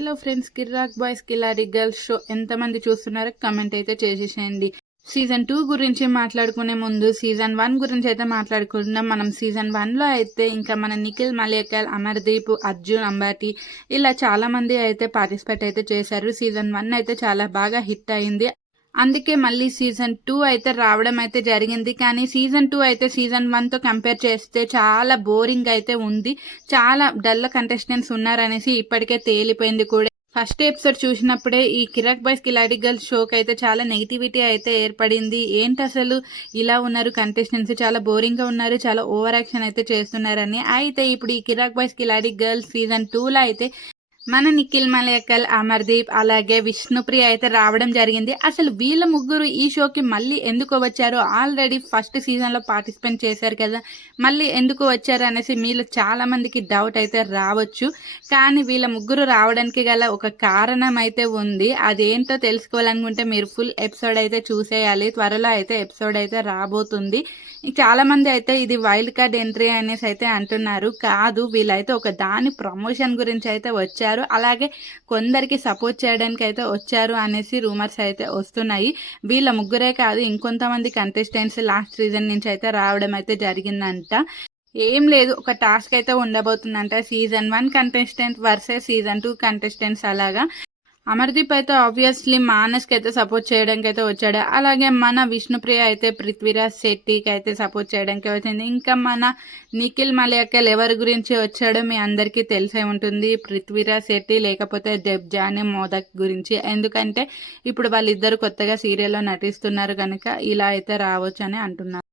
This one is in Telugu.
హలో ఫ్రెండ్స్, కిర్రాక్ బాయ్స్ కిలాడి గర్ల్స్ షో ఎంతమంది చూస్తున్నారో కమెంట్ అయితే చేసేసేయండి. సీజన్ 2 గురించి మాట్లాడుకునే ముందు సీజన్ 1 గురించి అయితే మాట్లాడుకుంటున్నాం. మనం సీజన్ 1లో అయితే ఇంకా మన నిఖిల్ మలేకల్, అమర్దీప్, అర్జున్ అంబాటి ఇలా చాలా మంది అయితే పార్టిసిపేట్ అయితే చేశారు. సీజన్ 1 అయితే చాలా బాగా హిట్ అయింది. అందుకే మళ్ళీ సీజన్ 2 అయితే రావడం అయితే జరిగింది. కానీ సీజన్ 2 అయితే సీజన్ 1తో కంపేర్ చేస్తే చాలా బోరింగ్ అయితే ఉంది. చాలా డల్ కంటెస్టెంట్స్ ఉన్నారనేసి ఇప్పటికే తేలిపోయింది కూడా. ఫస్ట్ ఎపిసోడ్ చూసినప్పుడే ఈ కిరాక్ బాయ్స్ కిలాడి గర్ల్స్ షోకి అయితే చాలా నెగిటివిటీ అయితే ఏర్పడింది. ఏంటి అసలు ఇలా ఉన్నారు కంటెస్టెంట్స్, చాలా బోరింగ్గా ఉన్నారు, చాలా ఓవర్ యాక్షన్ అయితే చేస్తున్నారని. అయితే ఇప్పుడు ఈ కిరాక్ బాయ్స్ కిలాడి గర్ల్స్ సీజన్ 2లో అయితే మన నిఖిల్ మలేకల్, అమర్దీప్ అలాగే విష్ణుప్రియ అయితే రావడం జరిగింది. అసలు వీళ్ళ ముగ్గురు ఈ షోకి మళ్ళీ ఎందుకు వచ్చారు? ఆల్రెడీ ఫస్ట్ సీజన్లో పార్టిసిపేట్ చేశారు కదా, మళ్ళీ ఎందుకు వచ్చారు అనేసి మీలో చాలా మందికి డౌట్ అయితే రావచ్చు. కానీ వీళ్ళ ముగ్గురు రావడానికి గల ఒక కారణం అయితే ఉంది. అదేంటో తెలుసుకోవాలనుకుంటే మీరు ఫుల్ ఎపిసోడ్ అయితే చూసేయాలి. త్వరలో అయితే ఎపిసోడ్ అయితే రాబోతుంది. చాలా మంది అయితే ఇది వైల్డ్ కార్డ్ ఎంట్రీ అనేసి అయితే అంటున్నారు. కాదు, వీళ్ళైతే ఒక దాని ప్రమోషన్ గురించి అయితే వచ్చారు, అలాగే కొందరికి సపోర్ట్ చేయడానికి అయితే వచ్చారు అనేసి రూమర్స్ అయితే వస్తున్నాయి. వీళ్ళ ముగ్గురే కాదు, ఇంకొంతమంది కంటెస్టెంట్స్ లాస్ట్ సీజన్ నుంచి అయితే రావడం అయితే జరిగిందంట. ఏం లేదు, ఒక టాస్క్ అయితే ఉండబోతుందంట. Season 1 contestant versus season 2 contestants. అలాగా అమర్దీప్ అయితే ఆబ్వియస్లీ మానస్కి అయితే సపోర్ట్ చేయడానికి అయితే వచ్చాడు. అలాగే మన విష్ణుప్రియ అయితే పృథ్వీరాజ్ శెట్టికి అయితే సపోర్ట్ చేయడానికి వచ్చింది. ఇంకా మన నిఖిల్ మలేకల్ ఎవరి గురించి వచ్చాడో మీ అందరికీ తెలిసే ఉంటుంది. పృథ్వీరాజ్ శెట్టి లేకపోతే దెబ్జాని మోదక్ గురించి. ఎందుకంటే ఇప్పుడు వాళ్ళిద్దరు కొత్తగా సీరియల్లో నటిస్తున్నారు కనుక ఇలా అయితే రావచ్చు అని అంటున్నారు.